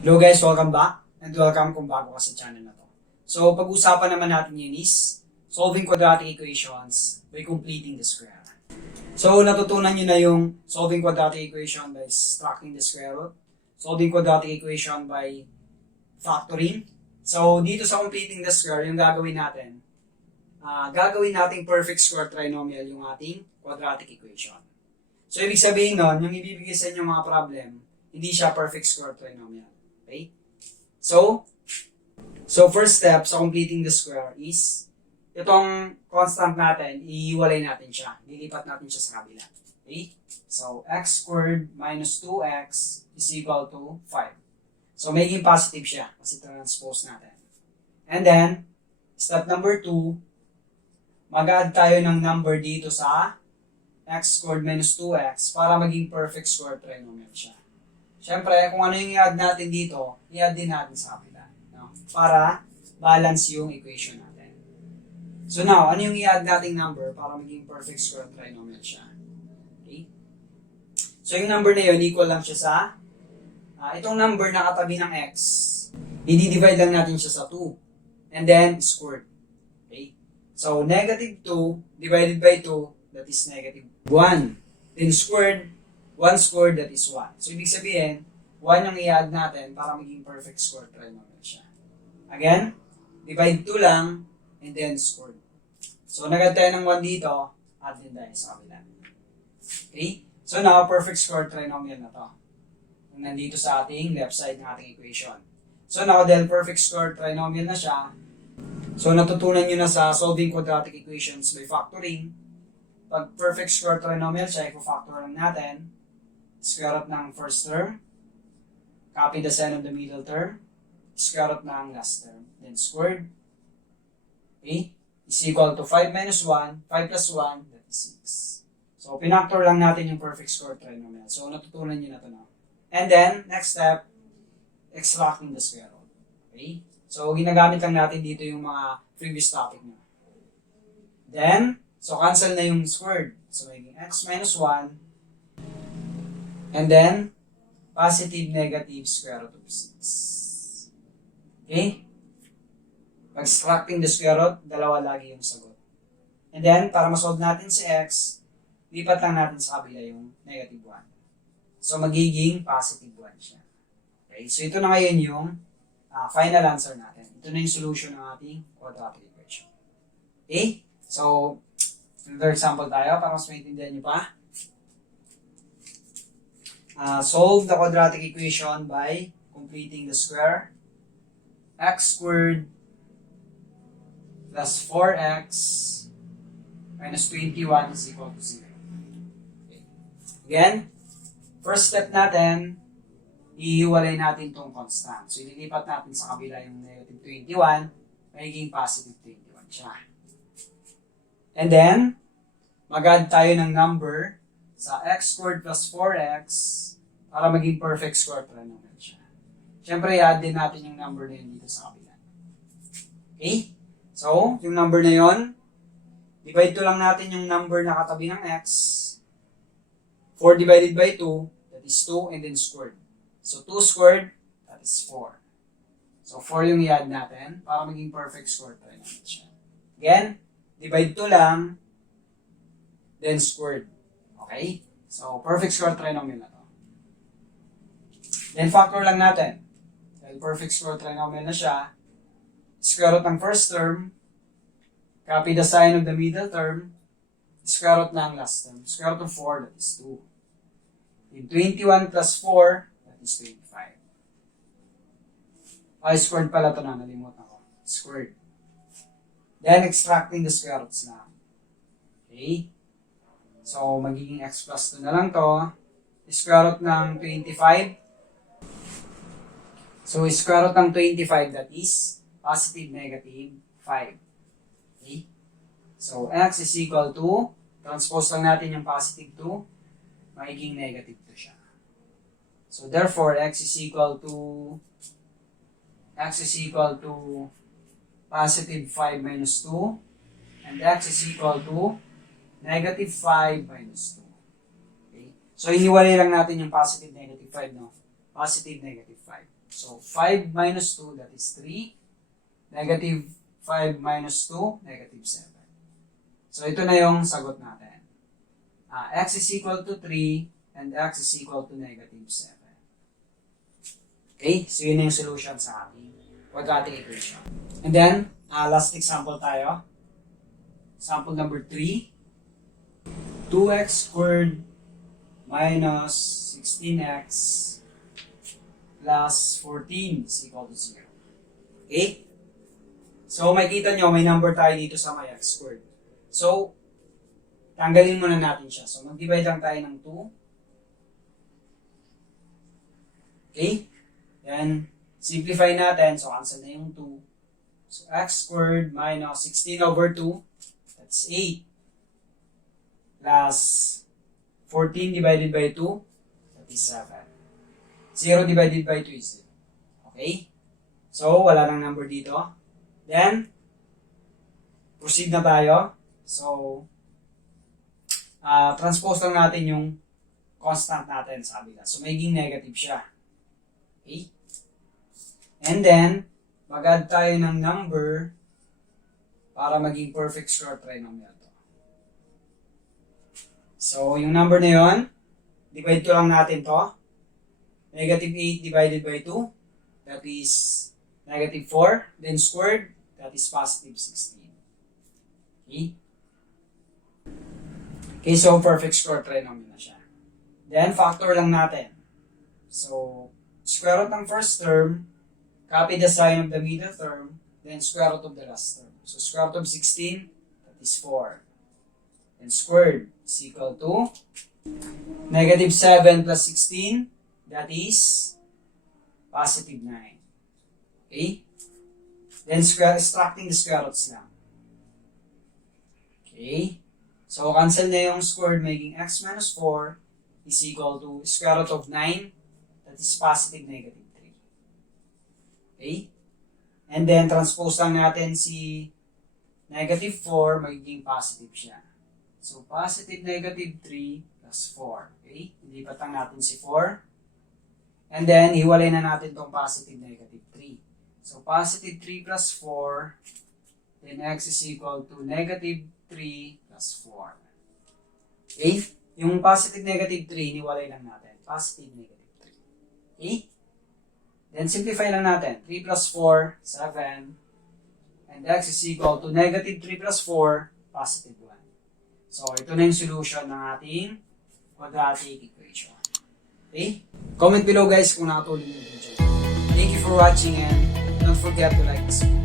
Hello guys, welcome back and welcome kung bago ka sa channel na to. So, pag-usapan naman natin yun is solving quadratic equations by completing the square. So, natutunan nyo na yung solving quadratic equation by subtracting the square root, solving quadratic equation by factoring. So, dito sa completing the square, yung gagawin natin perfect square trinomial yung ating quadratic equation. So, ibig sabihin nun, yung ibibigay sa inyo mga problem, hindi siya perfect square trinomial. Okay? So first step sa completing the square is itong constant natin, iiwalay natin siya. Lilipat natin siya sa kabila. Okay? So, x squared minus 2x is equal to 5. So, magiging positive siya kasi transpose natin. And then, step number 2, mag-add tayo ng number dito sa x squared minus 2x para maging perfect square trinomial siya. Siyempre, kung ano yung i-add natin dito, i-add din natin sa kapila. No? Para balance yung equation natin. So now, ano yung i-add nating number para maging perfect square trinomial siya? Okay? So yung number na yun, equal lang siya sa itong number na katabi ng x. I-divide lang natin siya sa 2. And then, squared. Okay? So, negative 2 divided by 2, that is negative 1. Then squared, 1 squared, that is 1. So, ibig sabihin, 1 yung i-add natin para maging perfect square trinomial siya. Again, divide 2 lang, and then squared. So, nag-add tayo ng 1 dito, add din tayo sa kabila. Okay? So, now, perfect square trinomial na to. Yung nandito sa ating left side ng ating equation. So, now, dahil perfect square trinomial na siya, so, natutunan nyo na sa solving quadratic equations by factoring. Pag perfect square trinomial siya, i-factor lang natin. Square root ng first term, copy the sign of the middle term, square root ng last term, then squared, okay, is equal to 5 minus 1, 5 plus 1, that is 6. So, pinactor lang natin yung perfect square trinomial. So, natutunan nyo na ito na. And then, next step, extracting the square root. Okay? So, ginagamit lang natin dito yung mga previous topic nyo. Then, so cancel na yung squared. So, magiging x minus 1, and then, positive, negative, square root of 6. Okay? Pag subtracting the square root, dalawa lagi yung sagot. And then, para masolve natin si x, lipat lang natin sa kabila yung negative 1. So, magiging positive 1 siya. Okay? So, ito na ngayon yung final answer natin. Ito na yung solution ng ating quadratic equation. Okay? So, another example tayo para mas maintindihan nyo pa. Solve the quadratic equation by completing the square. X squared plus 4x minus 21 is equal to 0. Okay. Again, first step natin, ihiwalay natin itong constant. So, ililipat natin sa kabila yung negative 21, magiging positive 21 siya. And then, mag-add tayo ng number sa x squared plus 4x para maging perfect square trinomial siya. Siyempre, i-add din natin yung number na yun dito sa kabila. Okay? So, yung number na yun, divide 2 lang natin yung number na katabi ng x. 4 divided by 2, that is 2, and then squared. So, 2 squared, that is 4. So, 4 yung i-add natin para maging perfect square trinomial siya. Again, divide 2 lang, then squared. Okay? So, perfect square trinomial na to. Then, factor lang natin. Dahil perfect square trinomial na siya, square root ng first term, copy the sign of the middle term, square root ng last term. Square root of 4, that is 2. Then, 21 plus 4, that is 25. Squared pala ito na, nalimutan ko. Squared. Then, extracting the square roots na. Okay? So, magiging x plus 2 na lang to. Square root ng 25. So, square root ng 25, that is positive, negative, 5. Okay? So, x is equal to, transpose lang natin yung positive 2, magiging negative 2 siya. So, therefore, x is equal to positive 5 minus 2, and x is equal to negative 5 minus 2. Okay? So, iniwalay lang natin yung positive, negative 5, no? positive negative 5. So 5 minus 2, that is 3. Negative 5 minus 2, negative 7. So ito na yung sagot natin. X is equal to 3 and x is equal to negative 7. Okay, so yun yung solution sa ating quadratic equation. And then, last example tayo. Example number 3. 2x squared minus 16x plus 14 is equal to 0. Okay? So, makikita nyo, may number tayo dito sa may x squared. So, tanggalin muna natin siya. So, mag-divide lang tayo ng 2. Okay? Then, simplify natin. So, cancel na yung 2. So, x squared minus 16 over 2, that's 8. Plus 14 divided by 2, that is 7. 0 divided by 2 is 0. Okay? So, wala nang number dito. Then, proceed na tayo. So, transpose lang natin yung constant natin sa kabila. So, magiging negative siya. Okay? And then, mag-add tayo ng number para maging perfect square trinomial to. So, yung number na yon, divide ko lang natin to. Negative 8 divided by 2, that is negative 4. Then squared, that is positive 16. Okay? Okay, so perfect square trinomial na siya. Then, factor lang natin. So, square root ng first term, copy the sign of the middle term, then square root of the last term. So, square root of 16, that is 4. And squared is equal to negative 7 plus 16, that is positive 9. Okay? Then, extracting the square roots lang. Okay? So, cancel na yung squared, making x minus 4 is equal to square root of 9, that is positive negative 3. Okay? And then, transpose lang natin si negative 4, magiging positive siya. So, positive negative 3 plus 4. Okay? Ilipat lang natin si 4. And then, hiwalay na natin itong positive negative 3. So, positive 3 plus 4, then x is equal to negative 3 plus 4. Okay? Yung positive negative 3, hiwalay lang natin. Positive negative 3. Okay? Then, simplify lang natin. 3 plus 4, 7. And x is equal to negative 3 plus 4, positive 1. So, ito na yung solution ng ating quadratic equation. Okay? Comment below guys kung nakatulong yung video. Thank you for watching and don't forget to like this video.